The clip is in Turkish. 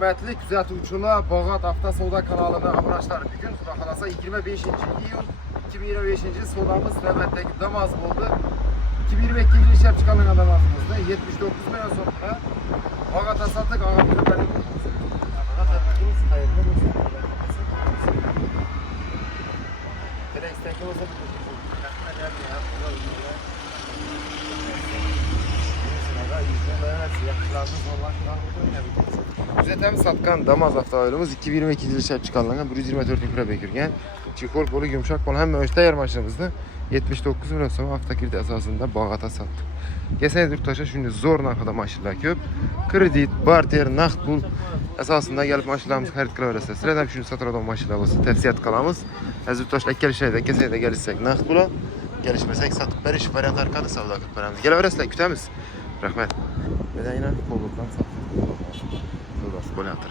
Hürmetli kuzatuvchilar, Bağat Avtosavdo kanalini obunachilar, bugun xudo xolasa 25-iyun 2025 yil savdomiz navbatdagi Damas bo'ldi. 2022 yil ishlab chiqarilgan Damasimizni 79 million so'mga Bağat Asatık ağabeyleri Düzetemiz satkan Damas avtomobilimiz 2022 yil ishlab chiqarilgan 124 ming probeg yurgan. Chexol bo'li yumshoq bo'l hamma o'shda yer mashinamizni 79 million so'm avtokredit asosida Bağat'a satdik. Geçen yurttaşlar shunday zo'r narxda mashinalar ko'p. Kredit, barter, naqd pul asosida gelib mashinalarimizni xarid qilaverasiz. Sizlardan shuni sotadigan mashinalar bo'lsa tavsiya qilamiz. Aziz yurttaşlar kelishayda, kesayda kelishsak naqd pul, kelishmasak sotib berish variant orqali savdo qilib beramiz. Kelaverasizlar, kutamiz. Rahmat. Bedayna qo'ldan sotib. Bo'layotir.